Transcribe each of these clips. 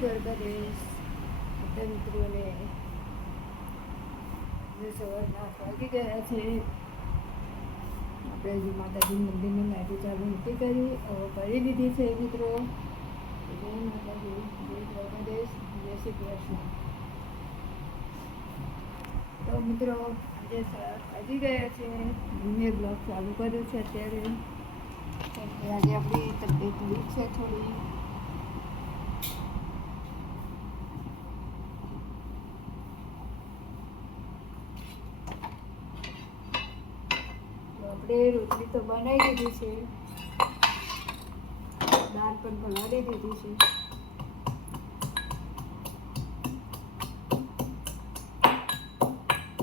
દ્વારકાધીશ બધા મિત્રોને સવારના વાગી ગયા છે. આપણે હજુ માતાજી મંદિરની લાઈટો ચાલુ નથી કરી, હવે કરી દીધી છે મિત્રો. જય માતાજી, જય દ્વારકાધીશ, જય શ્રી કૃષ્ણ. તો મિત્રો આજે વાગી ગયા છે, મેં બ્લોગ ચાલુ કર્યો છે અત્યારે. આજે આપણી તબિયત વીક છે થોડી. આપણે રોટલી તો બનાવી દીધી છે, દાળ પણ પલાળી દીધી છે.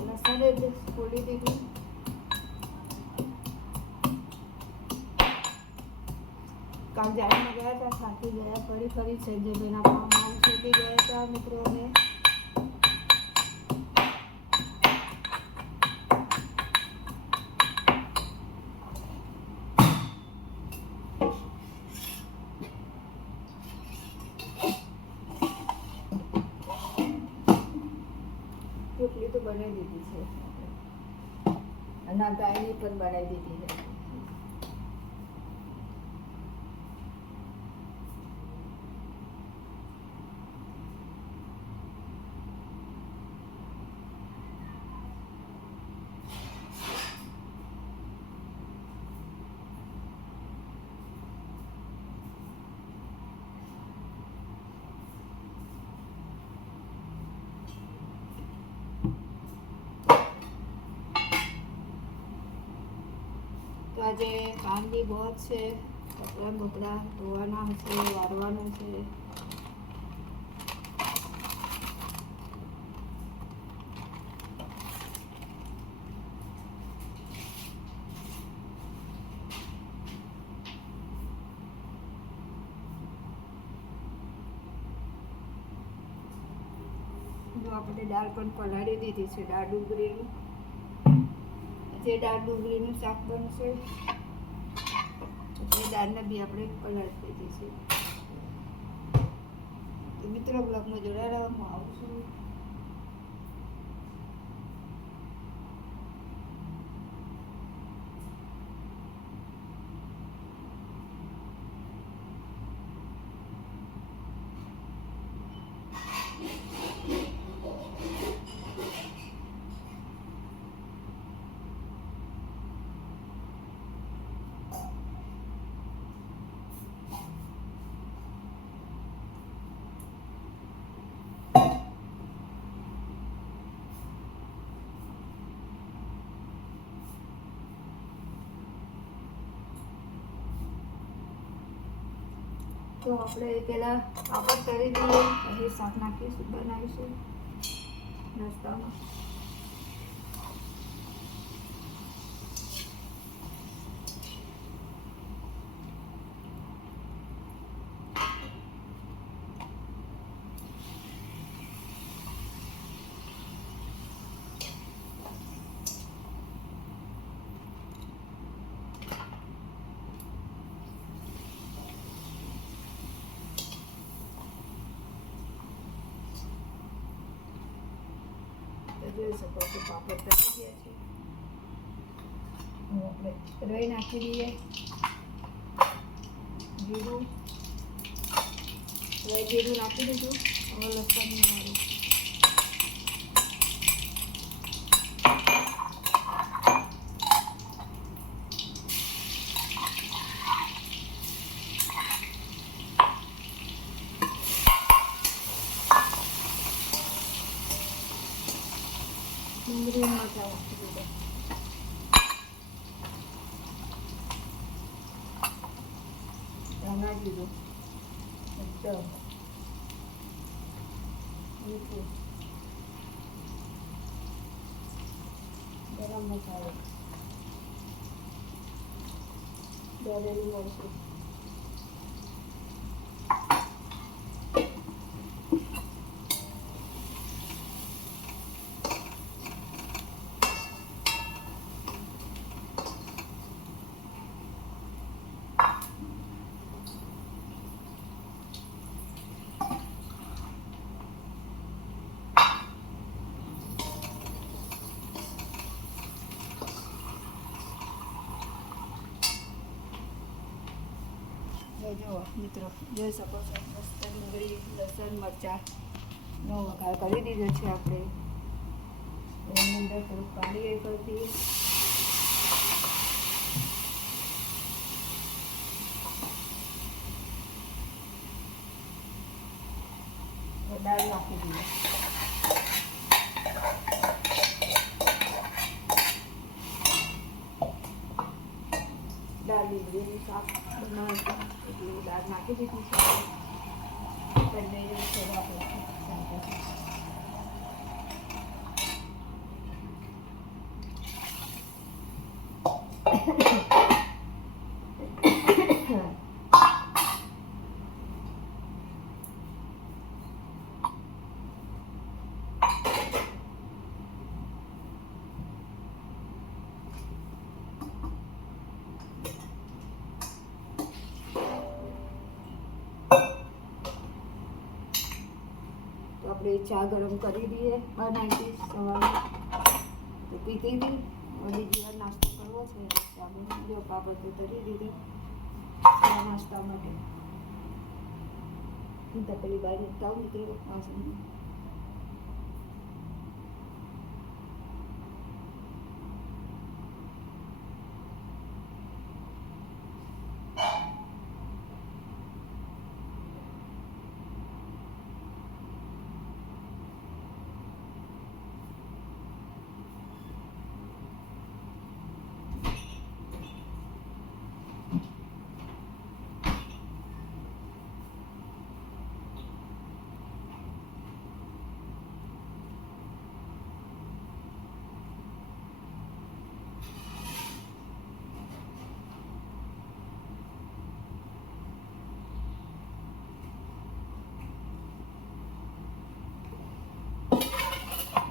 લસણ જ ફોડી દીધું. કાલ જાણીને ગયા હતા, થાકી ગયા, ફરી છે જે બેના કામ સુધી ગયા હતા મિત્રોને. રોટલી તો બનાવી દીધી છે અને આ ગાયની પણ બનાવી દીધી છે. તો આજે કામ બી બહુ છે, કપડાં બપડા ધોવાના હશે, વાળવાનું છે. જો આપણે દાળ પણ પલાળી દીધી છે, દાળ ડુંગળીની. જે દાળ ડુંગળીનું શાક બનશે એ દાળને બી આપણે પલાળી દીધી છે. તો મિત્રો બ્લોગમાં જોડાયેલા હું આવું છું. તો આપણે પહેલાં પાપડ કરી દઈએ, પછી શાક નાખીશું, બનાવીશું નાસ્તામાં. જોઈ શકો છો પાપડ તળી ગયા છે. આપણે રાઈ નાખી દઈએ, જીરું નાખી દીધું. હવે લસણ મારું ડુંગળી મરચાં નાખી દીધો. નાખી દીધું એકદમ મીઠું, ગરમ મસાલો, દળેલું મરચું, જુઓ મિત્રો જોઈ શકો છો મસ્ત ડુંગળી લસણ મરચાંનો વઘાર કરી દીધો છે આપણે. એની અંદર થોડુંક પાણી એડ કરી દઈએ. દાળ નાખી દઈએ. દાળ લીમડીનું શાક બનાવતા એટલે દાળ નાખી દીધી છે. બંને આપણે આપણે ચા ગરમ કરી દઈએ. બનાવી સવારે તો પીતી હતી. બીજી વાર નાસ્તો કરવો છે આપણે જો બાબતો કરી દીધી ચા નાસ્તા માટે. તપેલી બહાર મૂકતા હું મિત્રો વાસણ.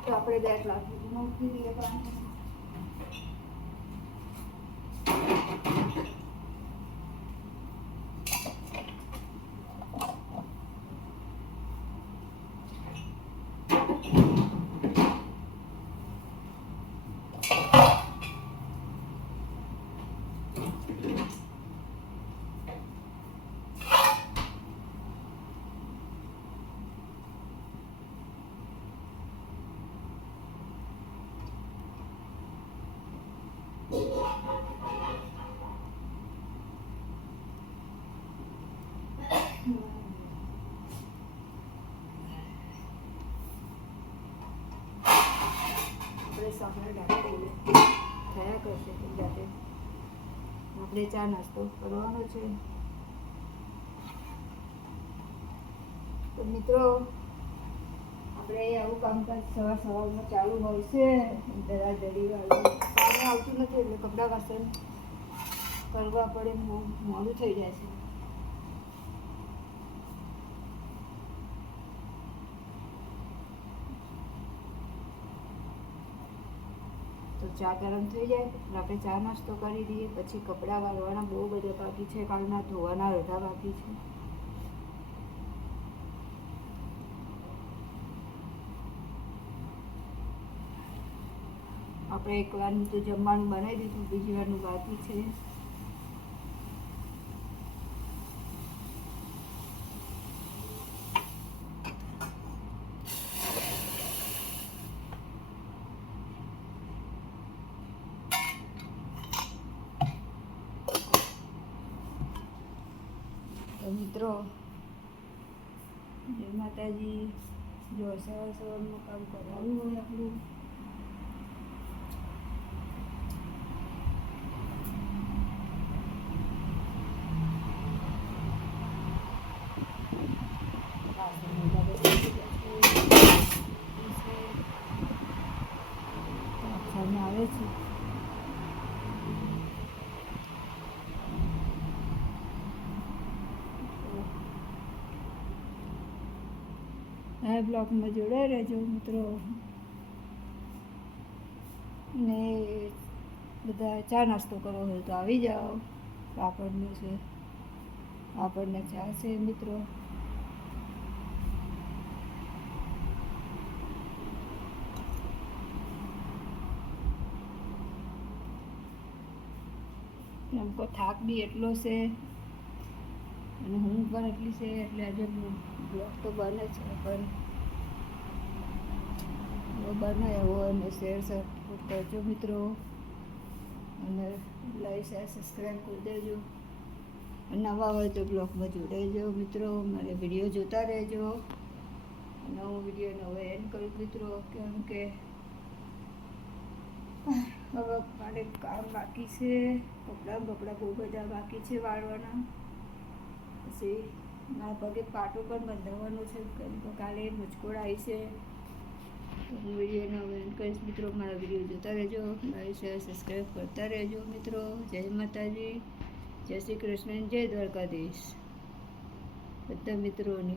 તો આપણે 2 ગ્લાસ મૂકી દઈએ પાણી. આપણે સાંભળે ડાળી દઈએ. થયા કરશે તે જાતે. આપણે ચા નાસ્તો કરવાનો છે. તો મિત્રો આપણે આવું કામકાજ સવારમાં ચાલુ હોય છે. ધડાધડીવાળું પાણી આવતું નથી એટલે કપડાં વાસણ કરવા પડે. મોડું થઈ જાય છે. તો ચા ગરમ થઈ જાય એટલે આપણે ચા નાસ્તો કરી દઈએ. પછી કપડાં વાળવાના બહુ બધા બાકી છે. કાલના ધોવાના અડધા બાકી છે. આપણે એક વારનું તો જમવાનું બનાવી દીધું, બીજી વારનું બાકી છે. તો મિત્રો જય માતાજી. જો સવારનું કામ કરવાનું હોય આપણું. આવે છે. આ બ્લોગમાં જોડાઈ રહેજો મિત્રો. ને બધા ચા નાસ્તો કરવો હોય તો આવી જાઓ. પાપડનું છે, પાપડને ચા છે મિત્રો. हमको થાક બી એટલો છે અને ઊંઘ પણ એટલી છે એટલે આજે બ્લોગ તો બને છે પણ બનાવ્યો અને શેર સપોર્ટ કરજો મિત્રો, અને લાઈક શેર સબસ્ક્રાઈબ કરી દેજો. નવા હોય તો બ્લોગમાં જોડાઈ જાઓ મિત્રો, મારે વિડીયો જોતા રહેજો. અને હું વિડીયોને હવે એન્ડ કરું મિત્રો, કેમ કે હવે મારે કામ બાકી છે, કપડાં બહુ બધા બાકી છે વાળવાના. પછી મારા પગે પાટો પણ બંધાવવાનો છે, કેમ કે કાલે મચકોડ આવી છે. તો હું વિડીયોને હવે એન્ડ કરીશ મિત્રો. મારા વિડીયો જોતા રહેજો, લાઈક શેર સબસ્ક્રાઈબ કરતા રહેજો મિત્રો. જય માતાજી, જય શ્રી કૃષ્ણ, જય દ્વારકાધીશ બધા મિત્રોને.